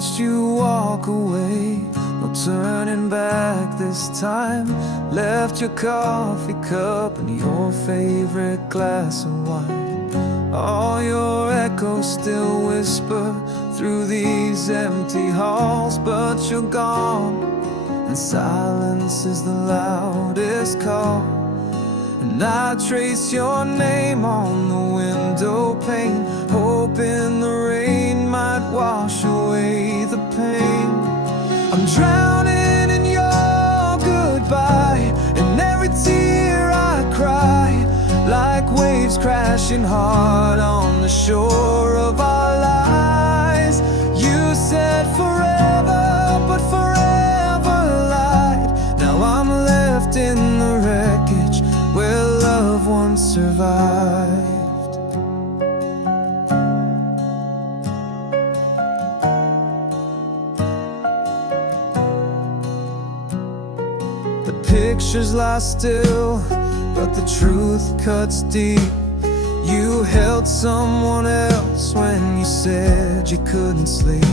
watched you walk away, no turning back this time. Left your coffee cup and your favorite glass of wine. All your echoes still whisper through these empty halls, but you're gone, and silence is the loudest call. And I trace your name on the window pane, hoping the rain might wash away the pain. I'm drowning in your goodbye, and every tear I cry, like waves crashing hard on the shore of our lies. You said forever, but forever lied. Now I'm left in the wreckage where love once survived. The pictures lie still, but the truth cuts deep. You held someone else when you said you couldn't sleep.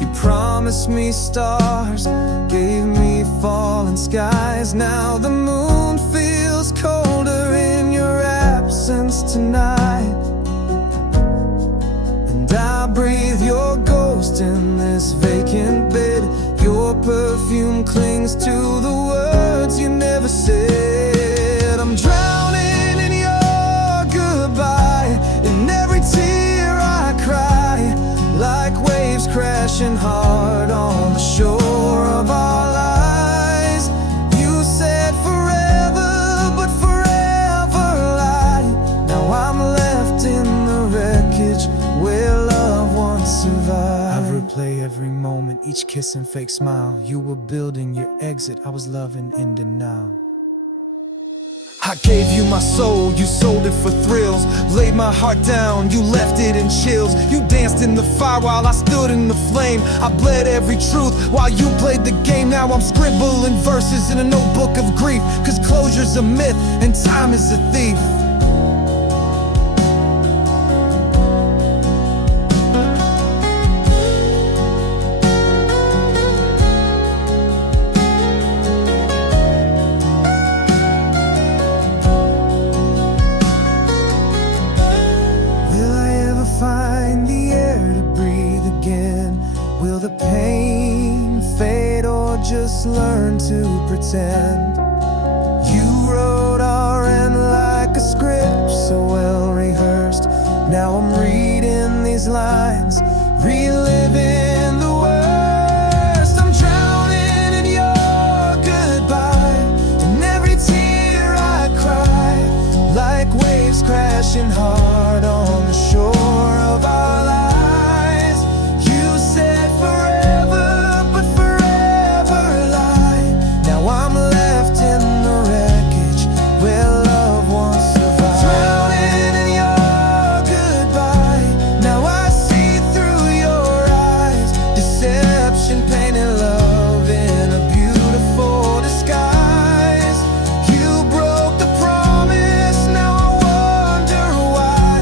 You promised me stars, gave me fallen skies. Now the moon feels colder in your absence tonight, and I breathe your ghost in this vacant bed. Your perfume clings to the words you never said. I'm drowning in your goodbye, in every tear I cry, like waves crashing hard on the shore of our lies. You said forever, but forever lied. Now I'm left in the wreckage where love once survived. I replay every moment, each kiss and fake smile. You were building your exit, I was loving in denial. I gave you my soul, you sold it for thrills. Laid my heart down, you left it in chills. You danced in the fire while I stood in the flame. I bled every truth while you played the game. Now I'm scribbling verses in a notebook of grief, 'cause closure's a myth and time is a thief. Find the air to breathe again? Will the pain fade or just learn to pretend? You wrote our end like a script so well rehearsed. Now I'm reading these lines, reliving the worst. I'm drowning in your goodbye, and every tear I cry, like waves crashing hard on the shore of our lies. You said forever, but forever lied. Now I'm left in the wreckage where love once survived. Drowning in your goodbye, now I see through your eyes. Deception painted love in a beautiful disguise. You broke the promise, now I wonder why.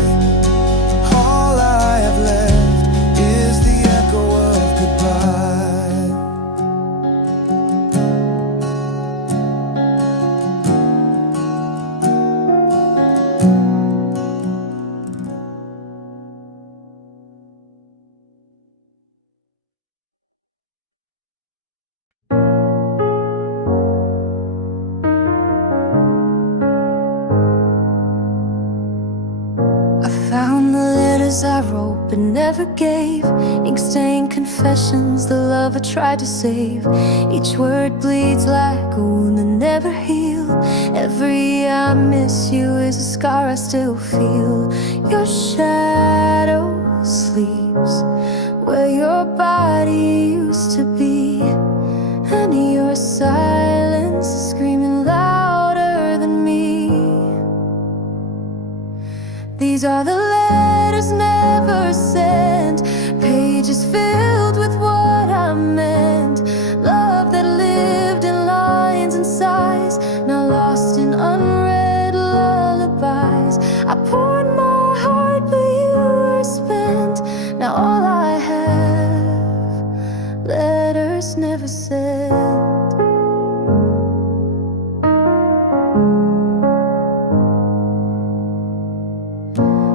All I have left is the echo of goodbye. I found the letters I wrote but never gave, ink-stained confessions, the love I tried to save. Each word bleeds like a wound that never healed. Every I miss you is a scar I still feel. Your shadow sleeps where your body used to be, and your silence is screaming louder than me. These are the letters never sent, pages filled with what I meant. Love that lived in lines and sighs, now lost in unread lullabies. I poured my heart but you were spent. Now all I have sent.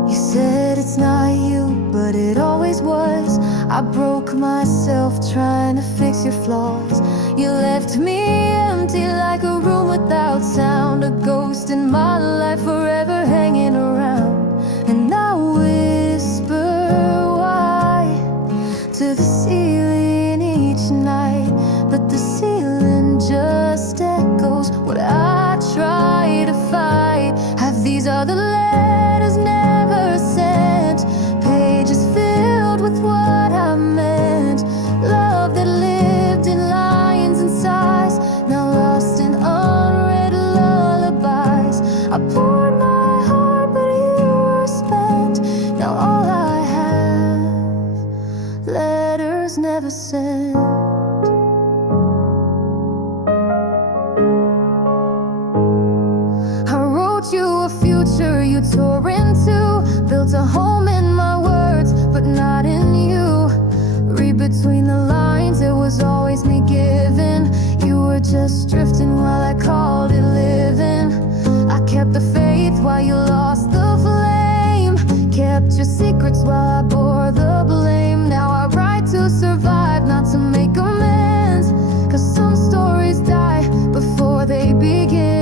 You said it's not you, but it always was. I broke myself trying to fix your flaws. You left me empty like a room without sound, a ghost in my life forever hanging around. And I whisper why to the ceiling each night, but the ceiling just echoes what I try to fight. Have these other letters never sent, pages filled with what I meant, love that lived in lines and sighs, now lost in unread lullabies. I poured my heart, but you were spent. Now all I have, letters never sent. I wrote you a future you tore into, built a home in my words, but not in you. Read between the lines, it was always me giving. You were just drifting while I called it living. I kept the faith while you lost the flame, kept your secrets while I bore the blame. Now I write to survive, not to make amends, 'cause some stories die before they begin.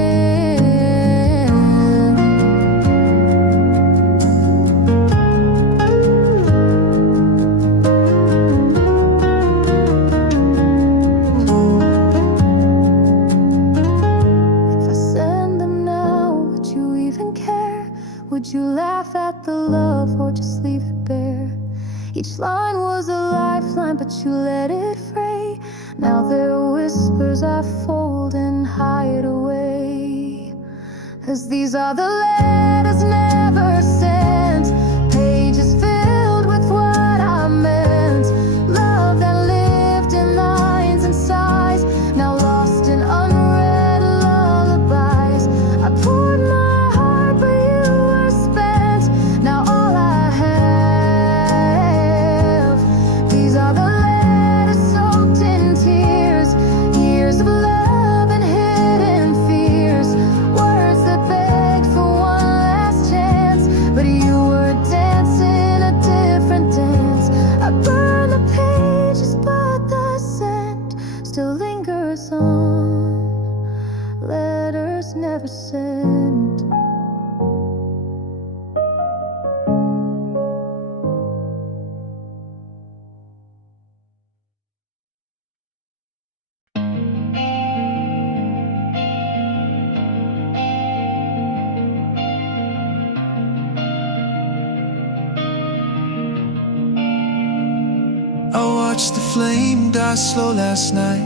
Would you laugh at the love or just leave it bare? Each line was a lifeline, but you let it fray. Now they're whispers I fold and hide away. 'Cause these are the letters never sent, pages filled with what I meant, love that lived in lines and sighs, now lost in unread lullabies. I poured my never sent. I watched the flame die slow last night,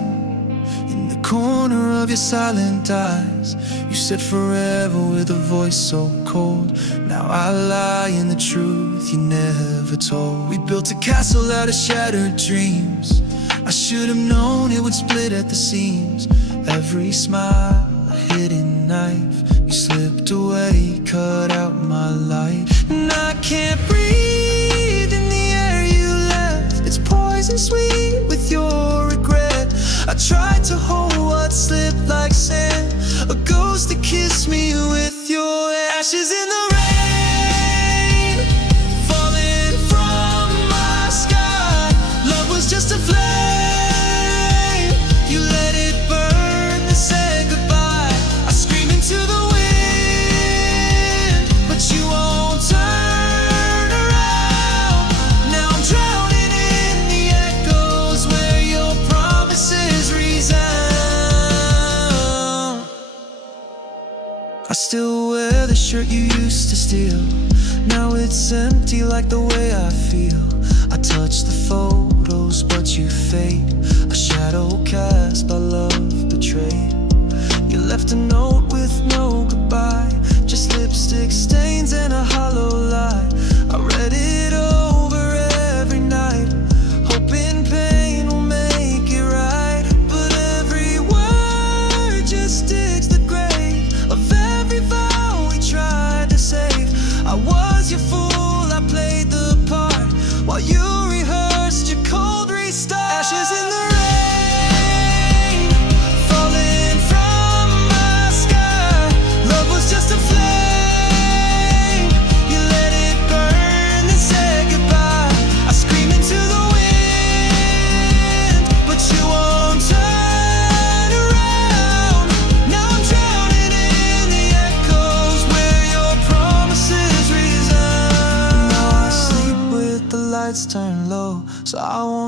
in the corner of your silent eyes. You said forever with a voice so cold. Now I lie in the truth you never told. We built a castle out of shattered dreams. I should have known it would split at the seams. Every smile, a hidden knife. You slipped away, cut out my light. And I can't breathe in the air you left. It's poison sweet with your regret. I tried to hold what slipped like sand, a ghost that kissed me with your ashes in the rain, falling from my sky. Love was just a flame, you let it burn and said goodbye. I scream into the wind, but you won't turn around. Now I'm drowning in the echoes where your promises resound. I still wear the shirt you used to steal. Now it's empty like the way I feel. I touch the photos but you fade, a shadow cast by love betrayed. You left a note with no goodbye, just lipstick stains and a hollow lie. I read it over every night, hoping pain will make it right. But every word just digs the grave of every vow we tried to save. I was your fool, I played the part while you rehearsed your cold restart. Ashes in the rain,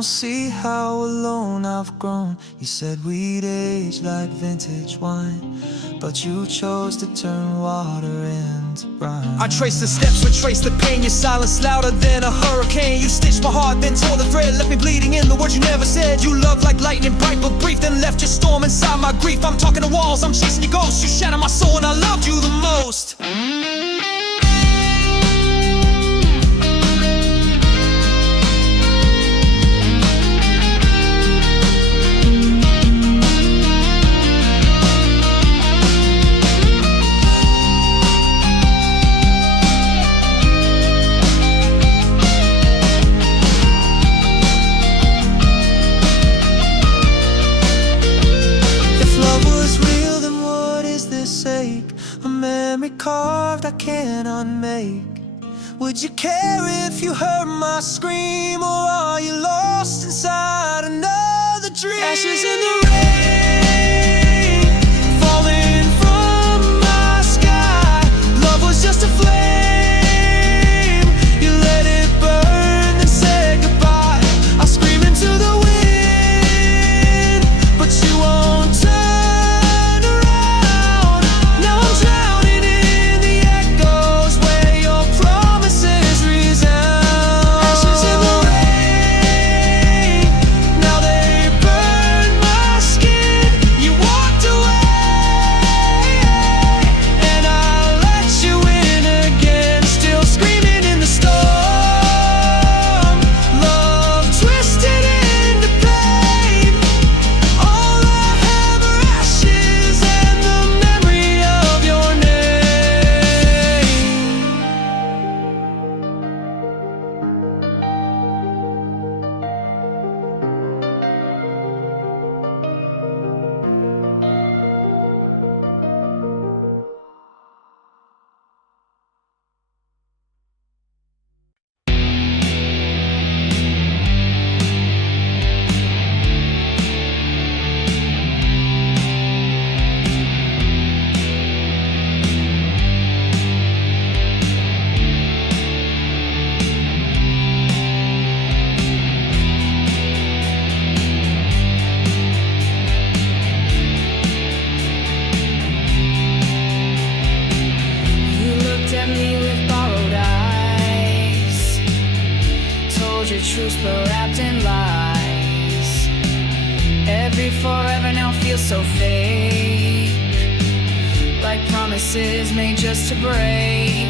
don't see how alone I've grown. You said we'd age like vintage wine, but you chose to turn water into brine. I trace the steps, retrace the pain. Your silence louder than a hurricane. You stitched my heart, then tore the thread, left me bleeding in the words you never said. You loved like lightning, bright but brief, then left your storm inside my grief. I'm talking to walls, I'm chasing your ghosts. You shatter my soul and I loved you the most. A memory carved I can't unmake. Would you care if you heard my scream, or are you lost inside another dream? Ashes in the rain, falling from my sky. Love was just a flame, you let it burn and said goodbye. I scream into the wind, but you won't turn. Truths but wrapped in lies. Every forever now feels so fake, like promises made just to break.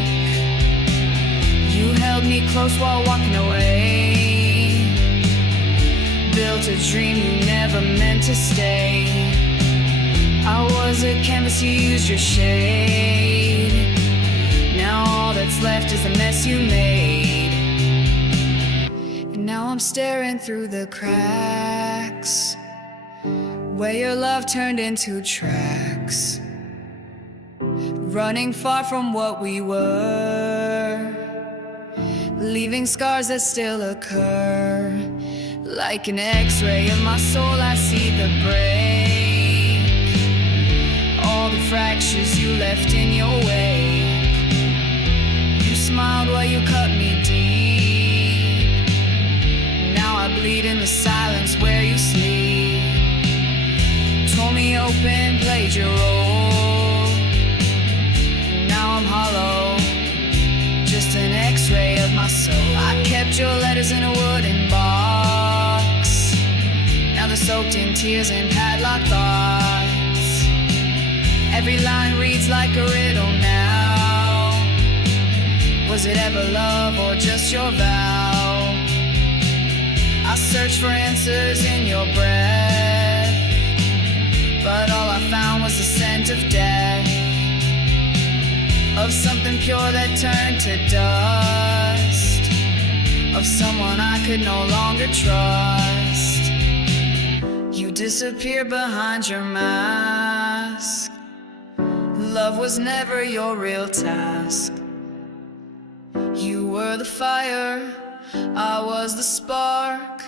You held me close while walking away, built a dream you never meant to stay. I was a canvas, you used your shade. Now all that's left is the mess you made. Now I'm staring through the cracks, where your love turned into tracks, running far from what we were, leaving scars that still occur. Like an x-ray of my soul, I see the break, all the fractures you left in your wake. You smiled while you cut me deep. I bleed in the silence where you sleep. Tore me open, played your role. Now I'm hollow, just an x-ray of my soul. I kept your letters in a wooden box. Now they're soaked in tears and padlocked thoughts. Every line reads like a riddle now. Was it ever love or just your vow? I searched for answers in your breath, but all I found was the scent of death, of something pure that turned to dust, of someone I could no longer trust. You disappeared behind your mask. Love was never your real task. You were the fire, I was the spark.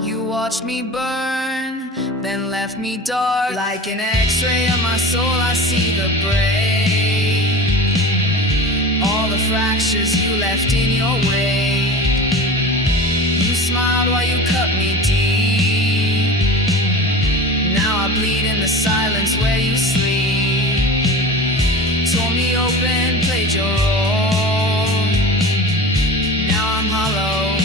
You watched me burn, then left me dark. Like an x-ray of my soul, I see the break, all the fractures you left in your wake. You smiled smiled while you cut me deep. Now I bleed in the silence where you sleep. Tore me open, played your role. Now I'm hollow,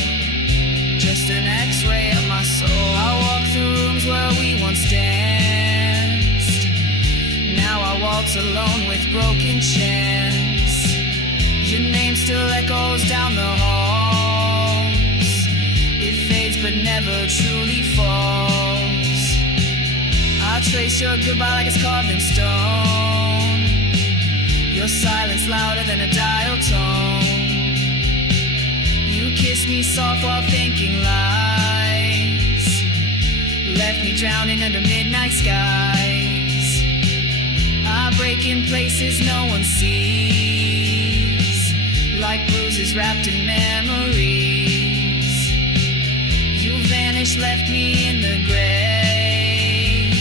just an x-ray of my soul. I walk through rooms where we once danced. Now I waltz alone with broken chants. Your name still echoes down the halls. It fades but never truly falls. I trace your goodbye like it's carved in stone. Your silence louder than a dial tone. You kissed me soft while thinking lies. Left me drowning under midnight skies. I break in places no one sees, like bruises wrapped in memories. You vanished, left me in the gray.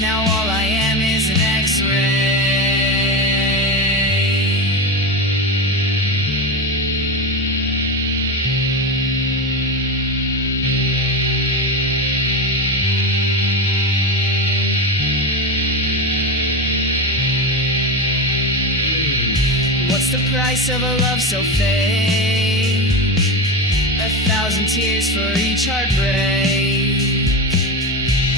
Now all I am is an x-ray. What's the price of a love so fake? 1,000 tears for each heartbreak.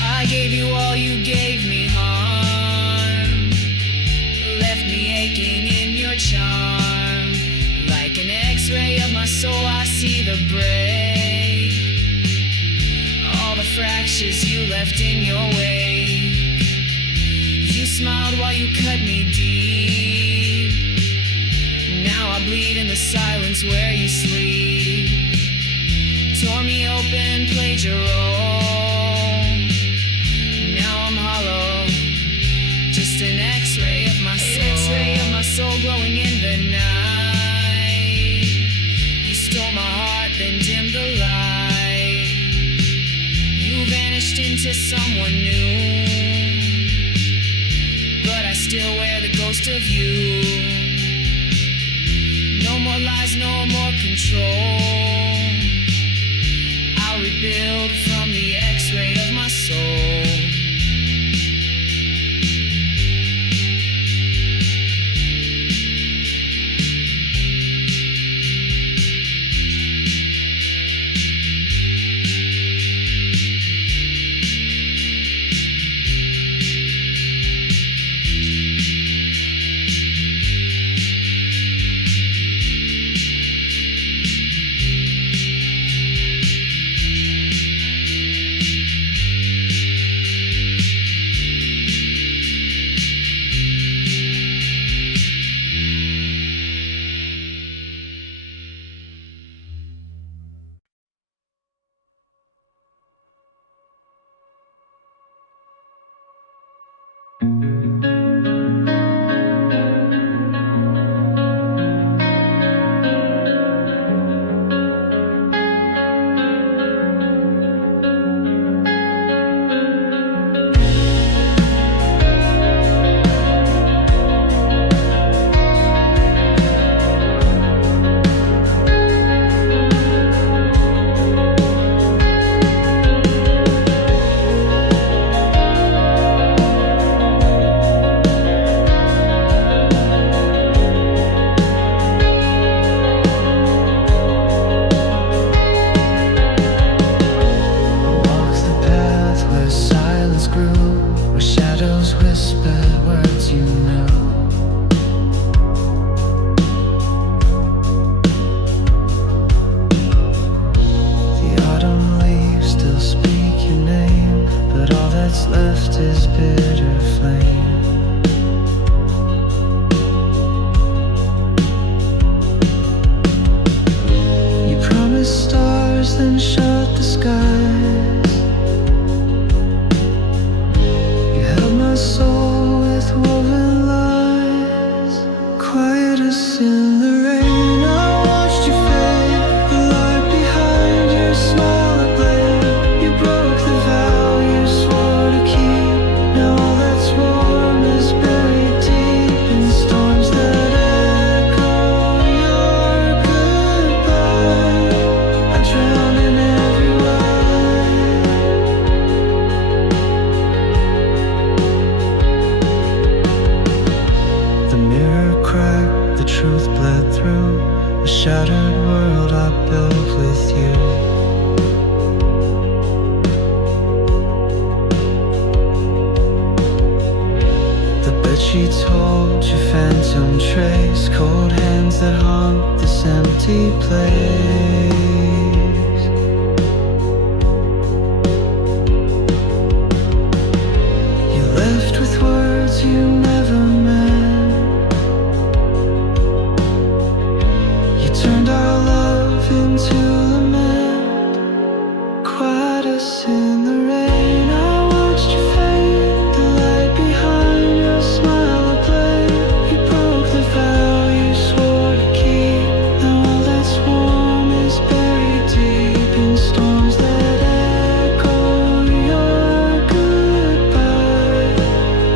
I gave you all, you gave me harm. Left me aching in your charm. Like an x-ray of my soul, I see the break. All the fractures you left in your wake. You smiled while you cut me deep. Now I bleed in the silence where you sleep. Tore me open, played your role. Now I'm hollow, just an x-ray of my soul. X-ray of my soul glowing in the night. You stole my heart, then dimmed the light. You vanished into someone new, but I still wear the ghost of you. No more lies, no more control. I'll rebuild from the x-ray of my soul. Now all that's wrong truth bled through a shattered world I built with you. The bedsheets hold your phantom trace, cold hands that haunt this empty place. You left with words you never meant. You turned our love into lament. Quiet us in the rain. I watched you fade, the light behind your smile ablaze. You broke the vow you swore to keep. Now all that's warm is buried deep in storms that echo your goodbye.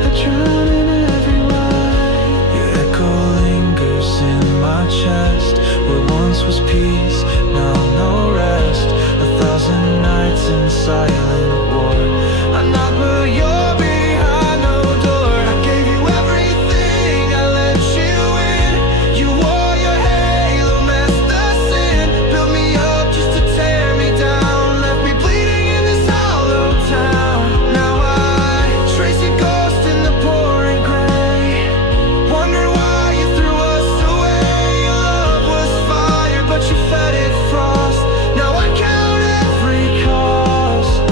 I drown in every why. Your echo lingers in my chest. Where once was peace, now no rest. 1,000 nights in silent war. I knock but you're behind no door. I gave you everything, I let you in. You wore your halo, messed us in. Built me up just to tear me down. Left me bleeding in this hollow town. Now I trace your ghost in the pouring gray. Wonder why you threw us away. Your love was fire, but you fed it frost. Now I count every cost.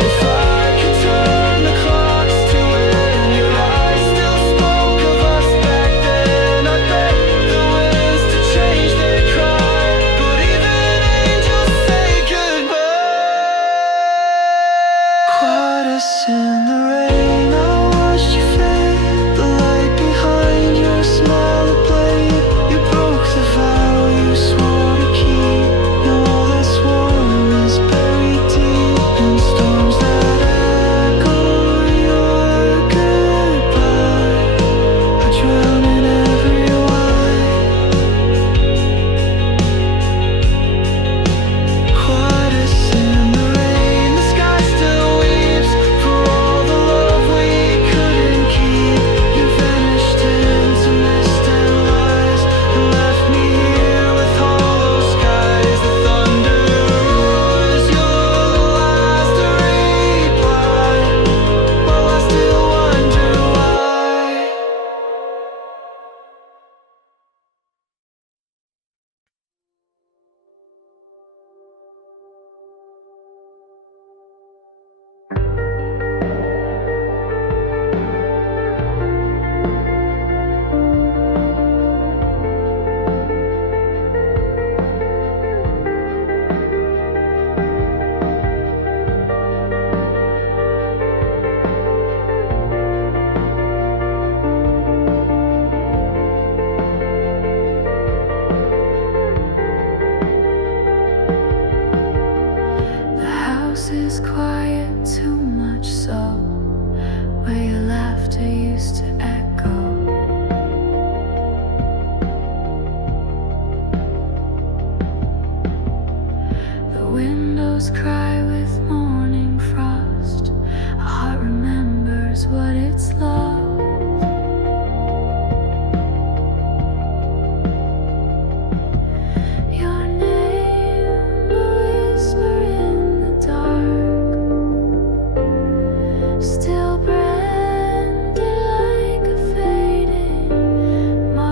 If I could turn the clocks to when your eyes still spoke of us back then, I'd beg the winds to change their cry. But even angels say goodbye. Quiet us in the rain. I watched you fade, the light behind your smile ablaze. You broke the vow you swore to keep. Now all that's warm is buried deep in storms that echo your goodbye. I drown in every why. Quiet us in the rain. The sky still weeps for all the love we couldn't keep. You vanished into mist and lies and left me here with hollow skies. The thunder roars, you're the last to reply, while I still wonder why. The house is quiet, too much so, where your laughter used to echo. The windows cry with morning frost. A heart remembers what it's lost. Your name, a whisper in the dark, still branded like a fading mark.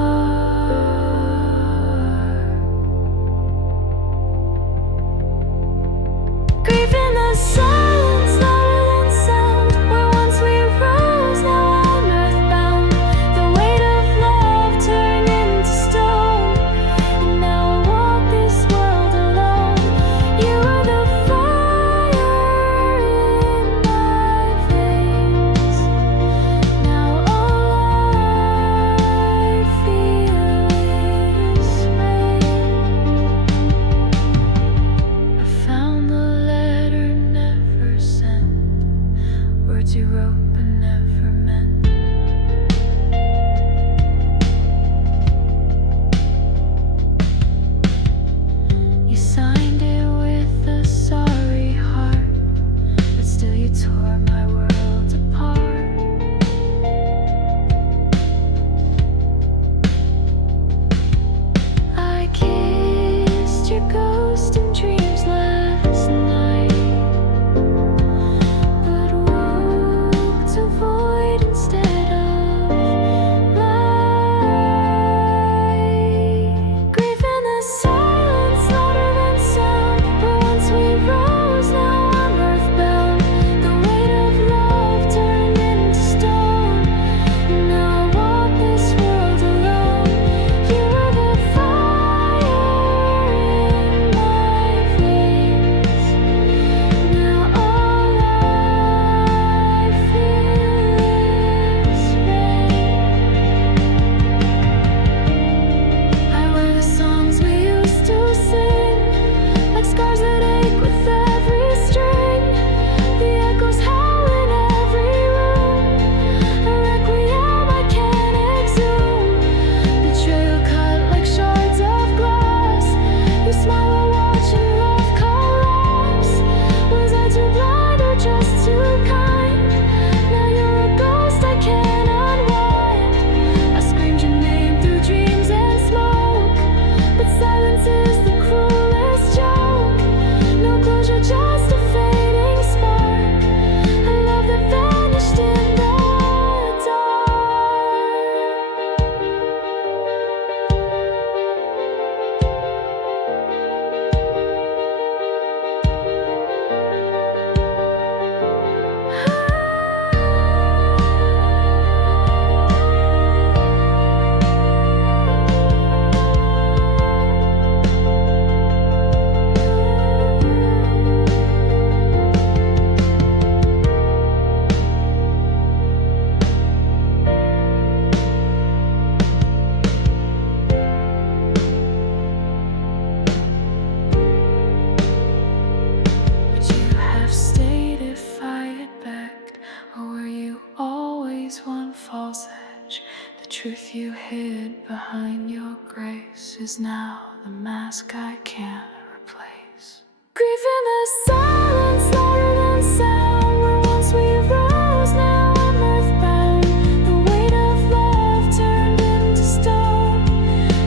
hid behind your grace is now the mask I can't replace. Grief in the silence, louder than sound. Where once we rose, now I'm earthbound. The weight of love turned into stone,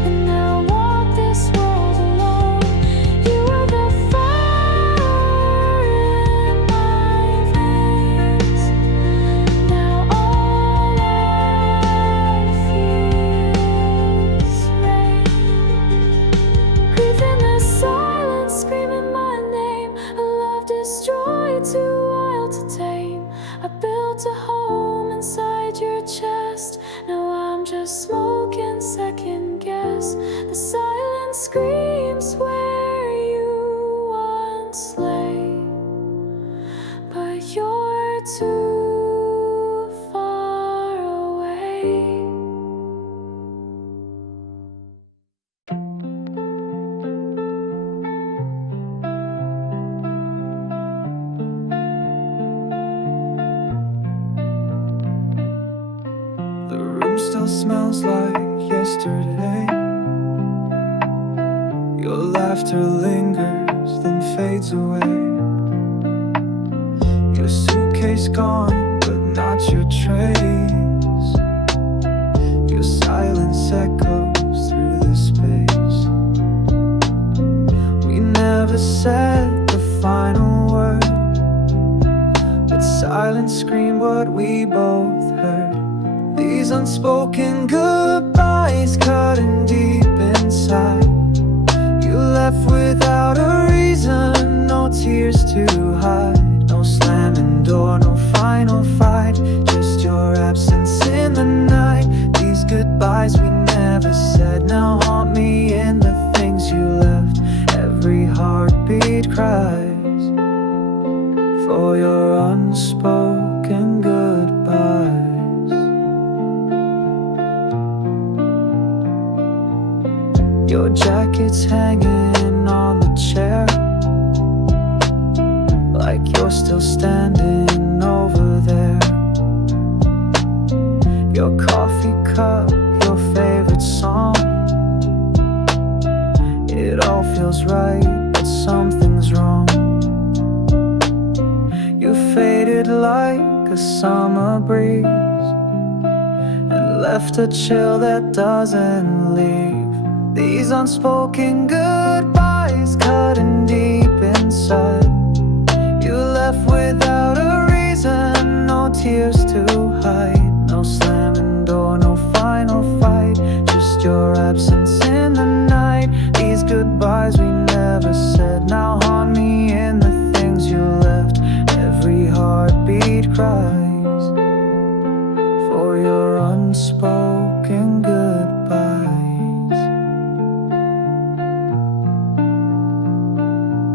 and now I walk this world alone. You were the fire in my veins. Now all I feel is rain. Grief in the silence, screaming my name. A love destroyed, too wild to tame. I built a home inside your chest. Now I'm just smoking second guess. The silence screams where you once lay, but you're too far away. The room still smells like yesterday. Your laughter lingers, then fades away. Your suitcase gone, but not your trace. Your silence echoes through the space. We never said the final word, but silence screamed what we both heard. These unspoken goodbyes cutting deep inside. You left without a reason, no tears to hide. No slamming door, no final fight, just your absence in the night. These goodbyes we never said now haunt me in the things you left. Every heartbeat cries for your unspoken goodbyes. Your jacket's hanging on the chair, like you're still standing over there. Your coffee cup, your favorite song. It all feels right, but something's wrong. You faded like a summer breeze, and left a chill that doesn't leave. These unspoken goodbyes cutting deep inside. You left without a reason, no tears to hide. No slamming door, no final fight, just your absence in the night. These goodbyes we never said now haunt me in the things you left. Every heartbeat cries for your unspoken goodbyes.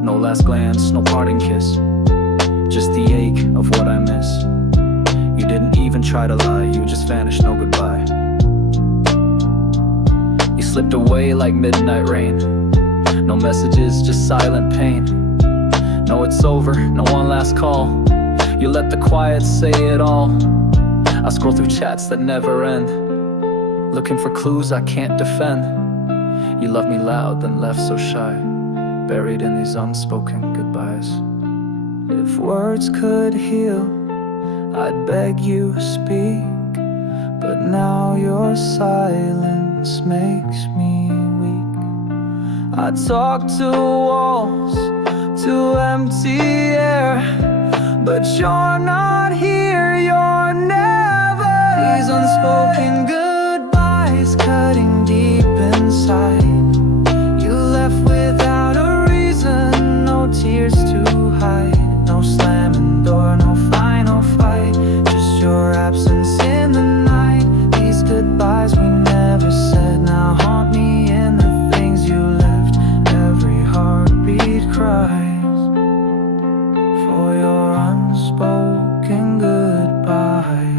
No last glance, no parting kiss, just the ache of what I miss. You didn't even try to lie, you just vanished, no goodbye. You slipped away like midnight rain. No messages, just silent pain. No, it's over, no one last call. You let the quiet say it all. I scroll through chats that never end, looking for clues I can't defend. You loved me loud, then left so shy, buried in these unspoken goodbyes. If words could heal, I'd beg you speak, but now your silence makes me weak. I talk to walls, to empty air, but you're not here, you're never. These unspoken goodbyes cutting deep inside. You left without a reason, no tears to hide. No slamming door, no final fight, just your absence in the night. These goodbyes we never said now haunt me in the things you left. Every heartbeat cries for your unspoken goodbyes.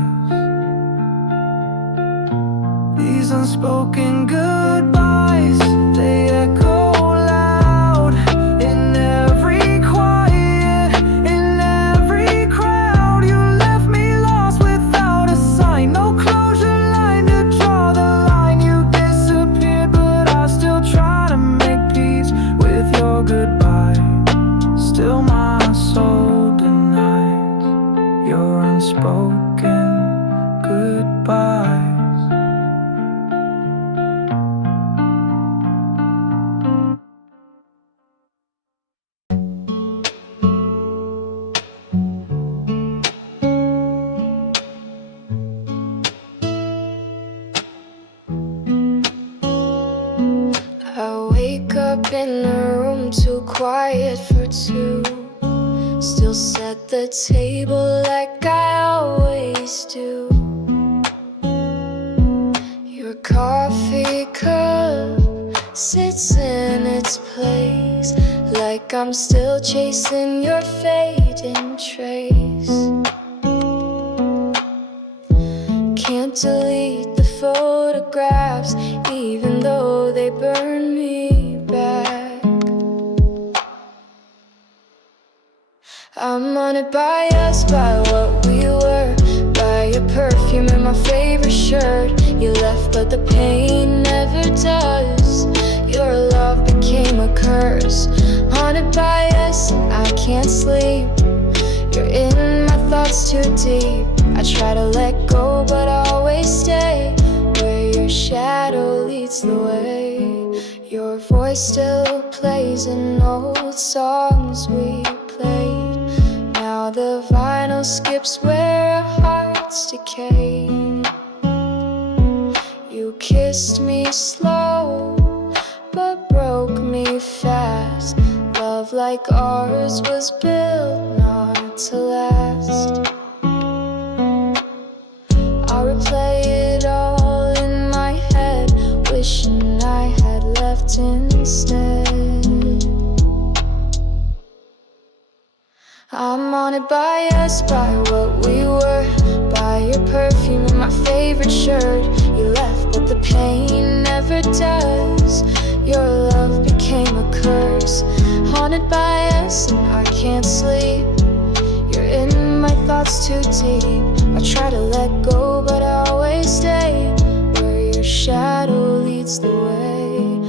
These unspoken goodbyes, they echo loud in every quiet, in every crowd. You left me lost without a sign, no closure line to draw the line. You In a room too quiet for two, still set the table like I always do. Your coffee cup sits in its place, like I'm still chasing your fading trace. Can't delete the photographs, even though they burn me back. I'm haunted by us, by what we were, by your perfume and my favorite shirt. You left, but the pain never does. Your love became a curse. Haunted by us, and I can't sleep. You're in my thoughts too deep. I try to let go, but I always stay where your shadow leads the way. Your voice still plays in old songs we played. Now the vinyl skips where our hearts decay. You kissed me slow, but broke me fast. Love like ours was built not to last. I replay it all in my head, wishing I had left instead. I'm haunted by us, by what we were, by your perfume and my favorite shirt. You left, but the pain never does. Your love became a curse. Haunted by us, and I can't sleep. You're in my thoughts too deep. I try to let go, but I always stay where your shadow leads the way.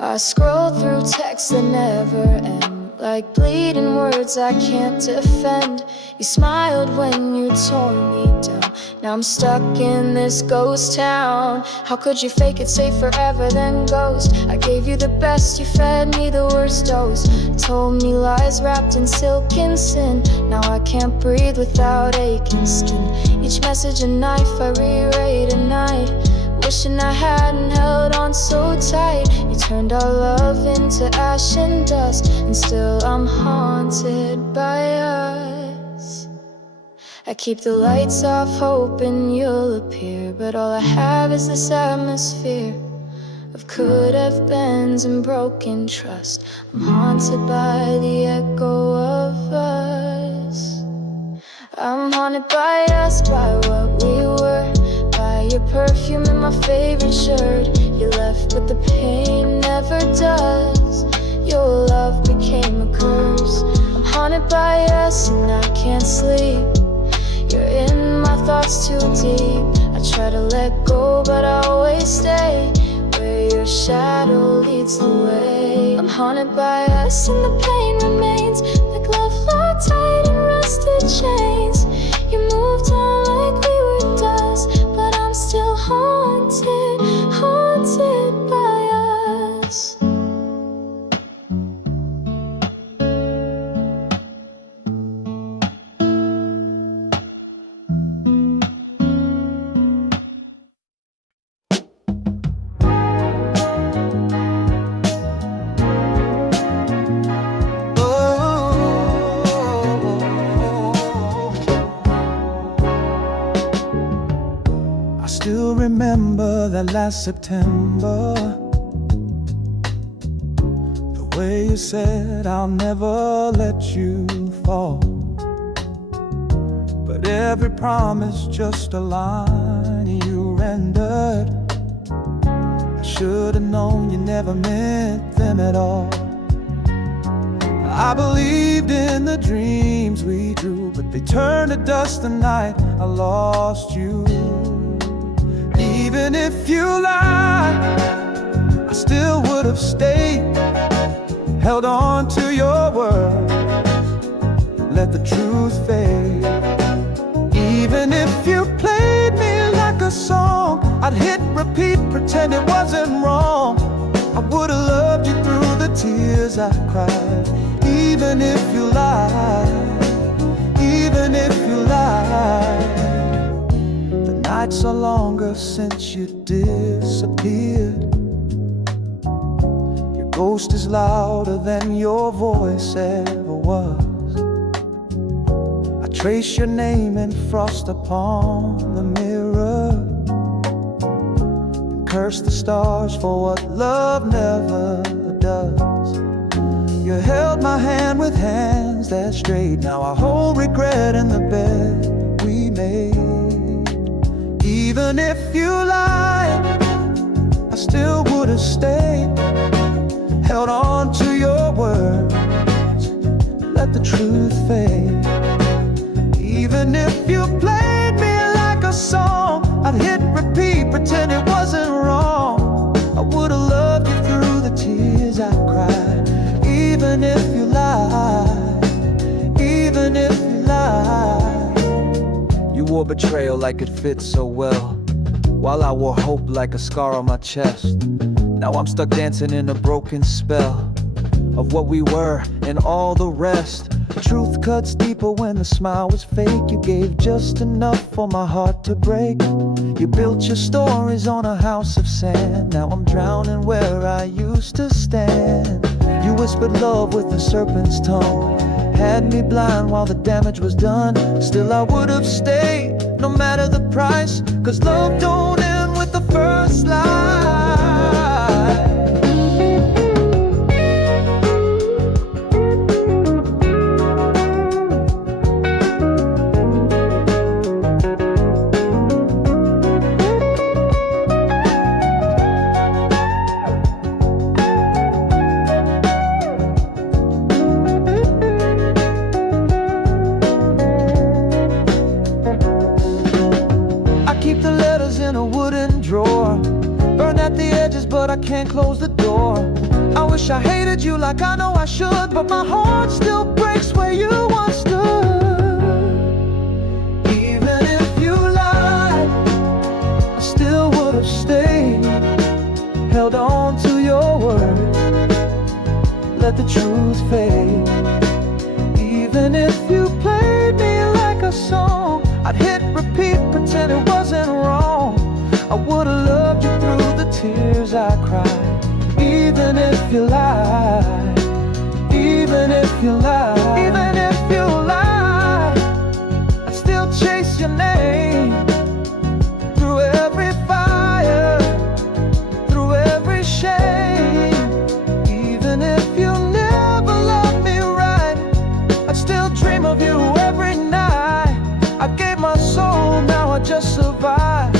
I scroll through texts that never end, like bleeding words I can't defend. You smiled when you tore me down. Now I'm stuck in this ghost town. How could you fake it, say forever, then ghost? I gave you the best, you fed me the worst dose. Told me lies wrapped in silk and sin. Now I can't breathe without aching skin. Each message a knife, I rewrite at night, wishing I hadn't held on so tight. You turned our love into ash and dust, and still I'm haunted by us. I keep the lights off, hoping you'll appear, but all I have is this atmosphere of could-have-beens and broken trust. I'm haunted by the echo of us. I'm haunted by us, by what we were, by your perfume and my favorite shirt. You left, but the pain never does. Your love became a curse. I'm haunted by us, and I can't sleep. You're in my thoughts too deep. I try to let go, but I always stay where your shadow leads the way. I'm haunted by us, and the pain remains, like love locked tight in rusted chains. You moved on like we were dust, but I'm still haunted, haunted by us. Still remember that last September, the way you said I'll never let you fall, but every promise just a line you rendered. I should have known you never meant them at all. I believed in the dreams we drew, but they turned to dust the night I lost you. Even if you lied, I still would have stayed, held on to your word, let the truth fade. Even if you played me like a song, I'd hit repeat, pretend it wasn't wrong. I would have loved you through the tears I cried. Even if you lied, even if you lied. Nights are longer since you disappeared. You're ghost is louder than your voice ever was. I trace your name in frost upon the mirror, and curse the stars for what love never does. You held my hand with hands that strayed. Now I hold regret in the bed we made. Even if you lied, I still would have stayed. Held on to your words, let the truth fade. Even if you played me like a song, I'd hit repeat, pretend it wasn't wrong. I would have loved you through the tears I cried. Even if you lied, even if you lied. You wore betrayal like it fit so well, while I wore hope like a scar on my chest. Now I'm stuck dancing in a broken spell of what we were and all the rest. Truth cuts deeper when the smile was fake. You gave just enough for my heart to break. You built your stories on a house of sand. Now I'm drowning where I used to stand. You whispered love with a serpent's tongue, had me blind while the damage was done. Still I would have stayed, no matter the price, 'cause love don't end with the first lie. But I can't close the door. I wish I hated you like I know I should, but my heart still breaks where you once stood. Even if you lied, I still would have stayed. Held on to your word, let the truth fade. Even if you played me like a song, I'd hit repeat, pretend it wasn't wrong. I would've loved you through the tears I cried. Even if you lied, even if you lied, even if you lied, I'd still chase your name through every fire, through every shame. Even if you never loved me right, I'd still dream of you every night. I gave my soul, now I just survive.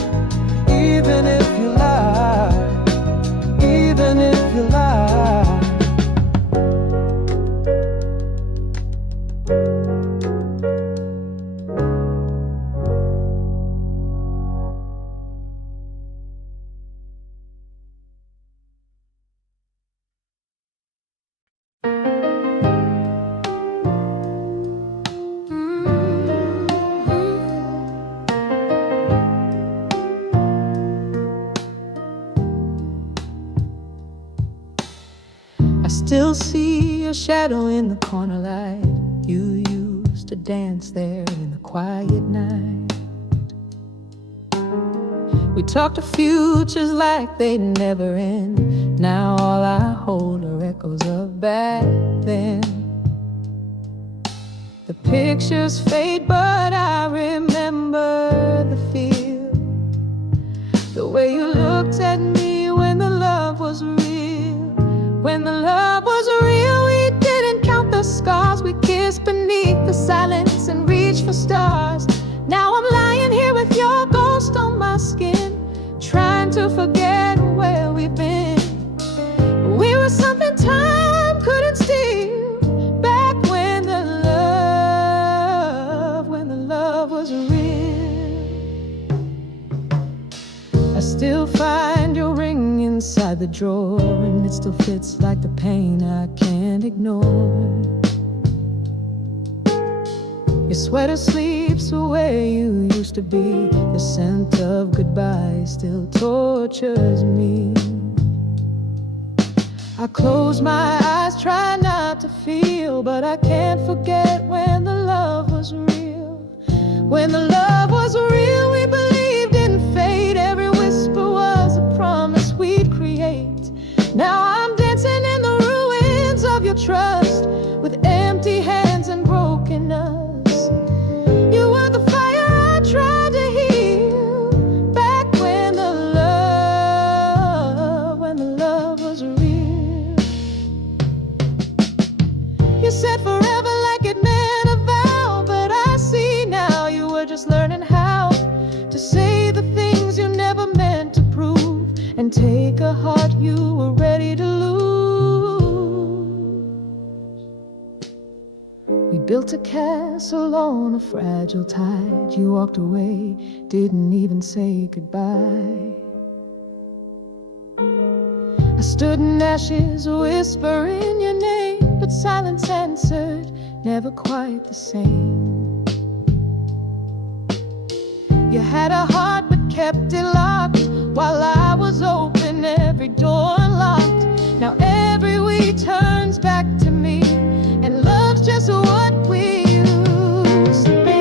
Even if you lie, even if you lie. Still see your shadow in the corner light. You used to dance there in the quiet night. We talked of futures like they'd never end. Now all I hold are echoes of back then. The pictures fade, but I remember the feel, the way you looked at me when the love was real. When the love was real, we didn't count the scars. We kissed beneath the silence and reached for stars. Now I'm lying here with your ghost on my skin, trying to forget where we've been. We were something time couldn't steal, back when the love was real. I still find your ring inside the drawer, and it still fits like the pain I can't ignore. Your sweater sleeps where you used to be. The scent of goodbye still tortures me. I close my eyes, try not to feel, but I can't forget when the love was real. When the love was real, we believed in fate. Every whisper was a promise we'd create. Now I'm dancing in the trust with empty hands and brokenness. You were the fire I tried to heal back when the love was real. You said forever like it meant a vow, but I see now you were just learning how to say the things you never meant to prove, and take a heart you were ready to lose. We built a castle on a fragile tide. You walked away, didn't even say goodbye. I stood in ashes, whispering your name, but silence answered, never quite the same. You had a heart but kept it locked, while I was open, every door unlocked. Now every week turns back to me, and love's just what we used to be.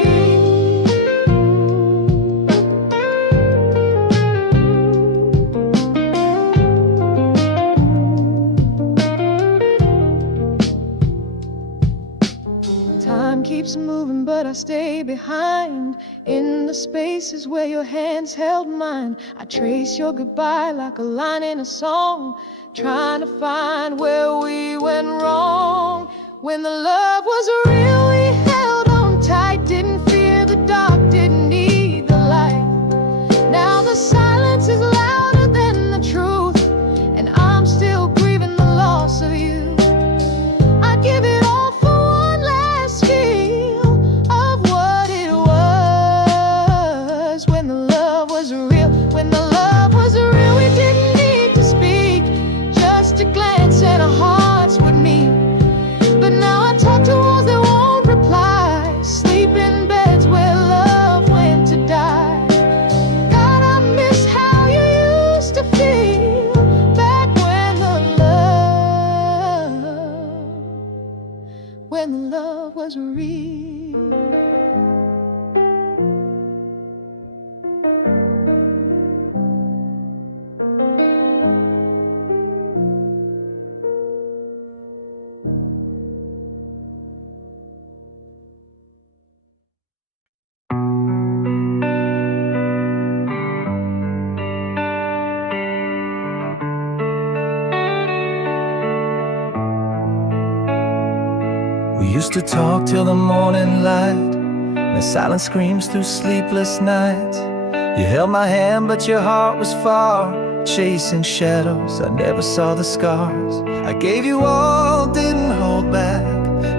Time keeps moving, but I stay behind in the spaces where your hands held mine. I trace your goodbye like a line in a song, trying to find where we went wrong. When the love was real, we held on tight, didn't fear the dark, didn't need the light. Now the silence is louder than the truth, and I'm still grieving the loss of you. I'd give it all for one last feel of what it was when the love was real. When the love was real, we didn't need to speak, just a glance and our hearts would meet. But now I talk to walls that won't reply, sleep in beds where love went to die. God, I miss how you used to feel back when the love was real. We used to talk till the morning light, the silence screams through sleepless nights. You held my hand but your heart was far, chasing shadows, I never saw the scars. I gave you all, didn't hold back,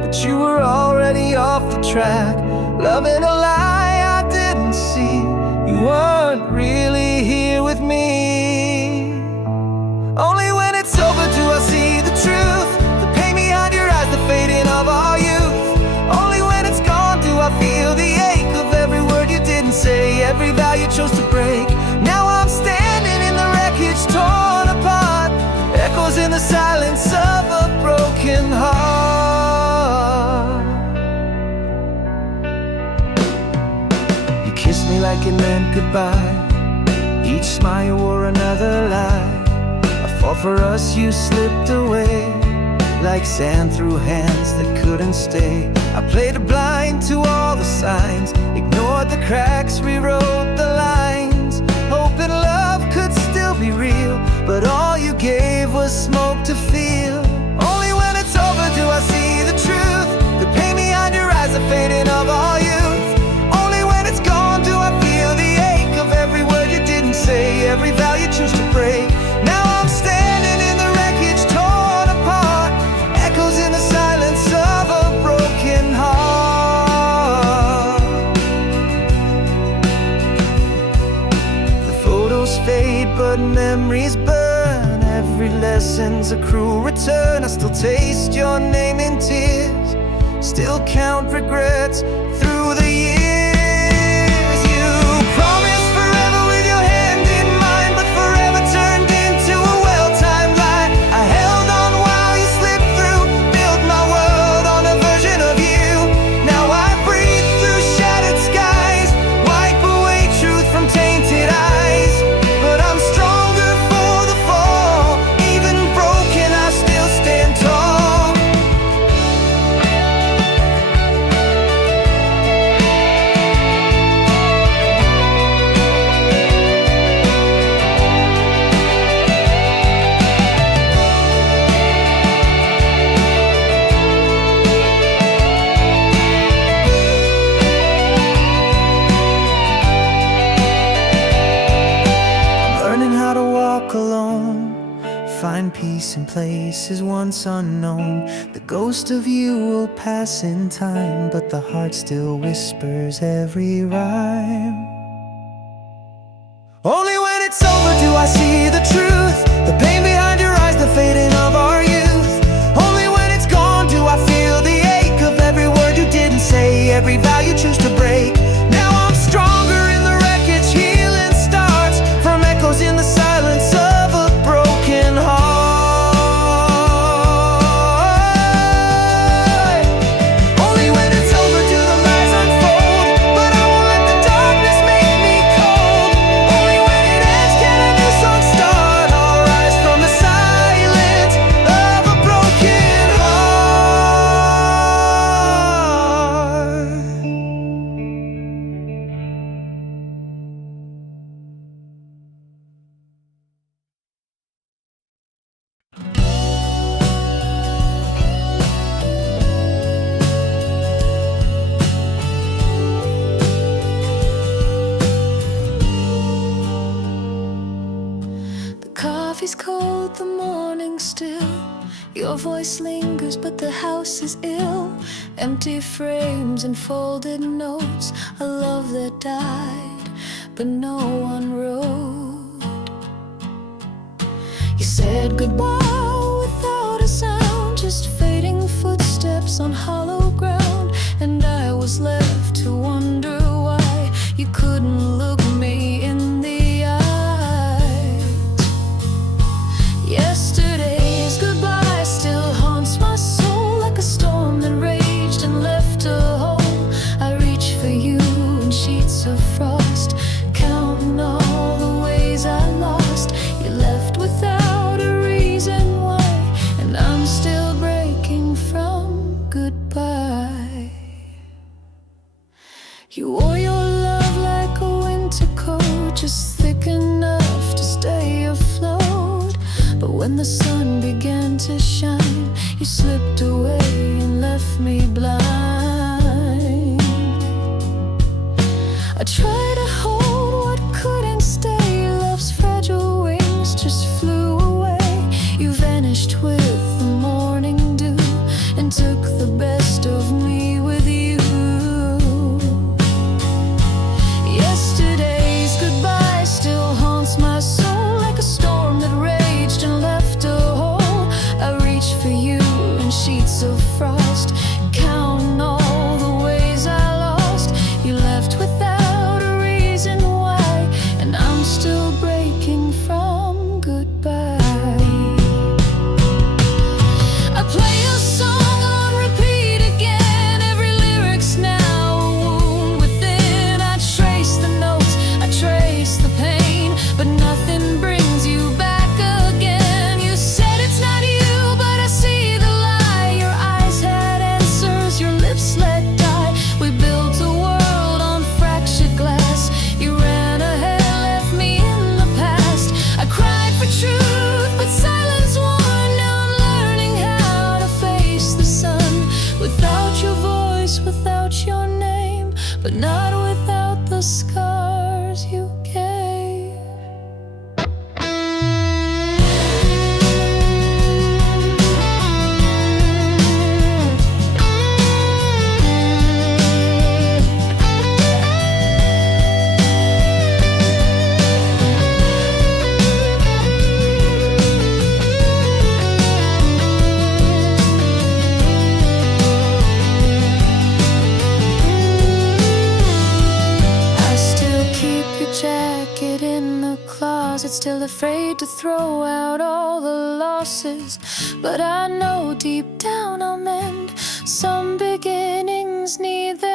but you were already off the track. Loving a lie I didn't see, you weren't really here with me. Only when it's over do I see the truth, the pain behind your eyes, the fading of our youth. Only when it's gone do I feel the ache of every word you didn't say, every vow you chose to break. Now I'm standing in the wreckage, torn apart, echoes in the silence of a broken heart. You kissed me like it meant goodbye, each smile wore another lie. I fought for us, you slipped away, like sand through hands that couldn't stay. I played it blind to all the signs, ignored the cracks, rewrote the lines, hoping love could still be real, but all you gave was smoke to feel. Only when it's over do I see the truth, the pain behind your eyes, the fading of our youth. Only when it's gone do I feel the ache of every word you didn't say, every vow you choose to break. Now I'm standing in the wreckage, torn apart, echoes in the silence of a broken heart. The photos fade but memories burn, every lesson's a cruel return. I still taste your name in tears, still count regrets through the years. You promised forever with your hand in mine, but forever turned into a well-timed lie. I held on while you slipped through, built my world on a version of you. Now I breathe through shattered skies, wipe away truth from tainted eyes. But I'm stronger for the fall, even broken I still stand tall. find peace in places once unknown. The ghost of you will pass in time, but the heart still whispers every rhyme. Only when it's over do I see the truth, the pain behind your eyes, the fading of our youth. Only when it's gone do I feel the ache of every word you didn't say, every vow you choose to break. Now I'm stronger in the wreckage, healing starts from echoes in the silence of a broken heart. Only when it's over do the lies unfold, but I won't let the darkness make me cold. Only when it ends can a new song start. I'll rise from the silence of a broken heart. The coffee's cold, the morning's still. Your voice lingers, but the house is ill. Empty frames and folded notes, a love that died, but no one wrote. You said goodbye without a sound, just fading footsteps on hollow ground. And I was left to wonder why you couldn't look me in the eyes. Yesterday's goodbye still haunts my soul like a storm that raged and left a hole. I reach for you in sheets of frost, counting all the ways I lost. You left without a reason why, and I'm still breaking from goodbye. You wore your love like a winter coat, just thick enough to stay afloat. But when the sun began to shine, you slipped away and left me blind. I tried to hold what couldn't stay, love's fragile wings just flew away. You vanished with the morning dew and took the best of me with you. Yesterday's goodbye still haunts my soul like a storm that raged and left a hole. I reach for you in sheets of frost, counting all the ways I lost. You left without a reason why, and I'm still breaking from goodbye. I play a song on repeat again, every lyric's now a wound within. I trace the notes, I trace the pain, but nothing brings you back again. You said it's not you, but I see the lie. Your eyes had answers, your lips let die. We built a world on fractured glass. You ran ahead, left me in the past. I cried for truth, but silence won. Now I'm learning how to face the sun without your voice, without your name, but not without the scars you gave. I still keep your jacket in the closet, still afraid to throw out all the losses. But I know deep down I'll mend. Some beginnings need their